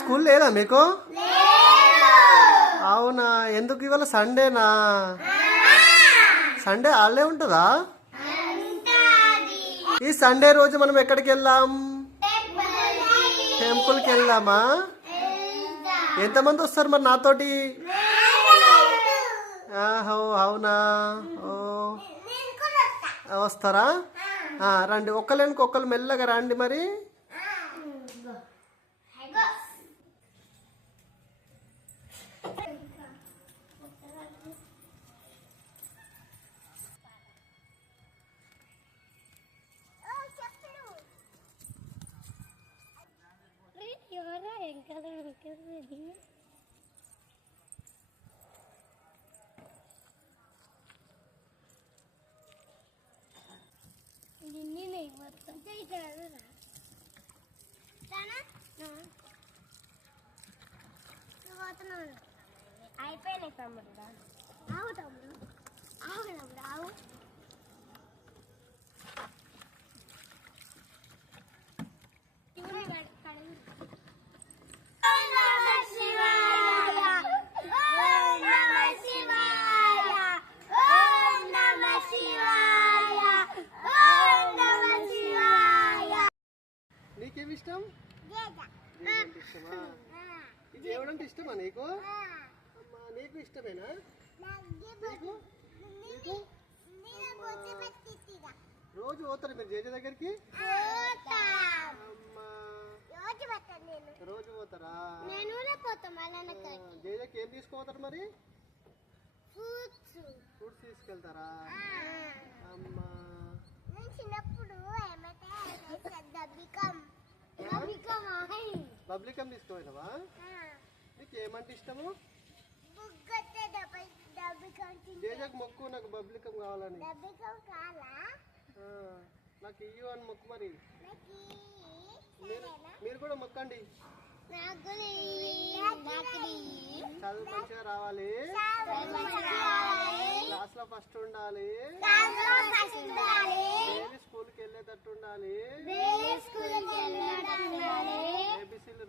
School లేదా మీకు? అవునా, ఎందుకు ఇవాళ సండేనా? సండే హాలిడే ఉంటుందా? ఈ సండే రోజు మనం ఎక్కడికి వెళ్దాం? టెంపుల్కి వెళ్దామా? ఎంతమంది వస్తారు మరి నాతోటి? అవునా, ఓ వస్తారా? రండి, ఒక్కలేనికి ఒక్కరు మెల్లగా రండి మరి. అయిపోయినాయి తమ్ముడు. ఆవు తమ్ముడు, ఆవు తమ్ముడు, ఆవు. నీకేమి ఇష్టం? ఇష్టమా? ఈ దేవుడు అంటే ఇష్టమా నీకు? అమ్మా, నీకు ఇష్టమేనా? నీకు రోజు పోతారు మీరు జేజ దగ్గరికి? అమ్మా, రోజు పోతారా? జేజకి ఏం తీసుకుపోతారు మరి? ఫ్రూట్స్ తీసుకెళ్తారా? అమ్మా, చిన్నప్పుడు పబ్లికం తీసుకోవాలవా? నీకు ఏమంటే ఇష్టము? జేజకు మొక్కు, నాకు పబ్లికం కావాలని. నాకు ఇయ్యు అని మొక్కు మరి. మీరు కూడా మొక్కండి. చదువు మంచిగా రావాలి, క్లాస్ లో ఫస్ట్ ఉండాలి, డైలీ స్కూల్కి వెళ్ళేటట్టు ఉండాలి, ఏబిసిలు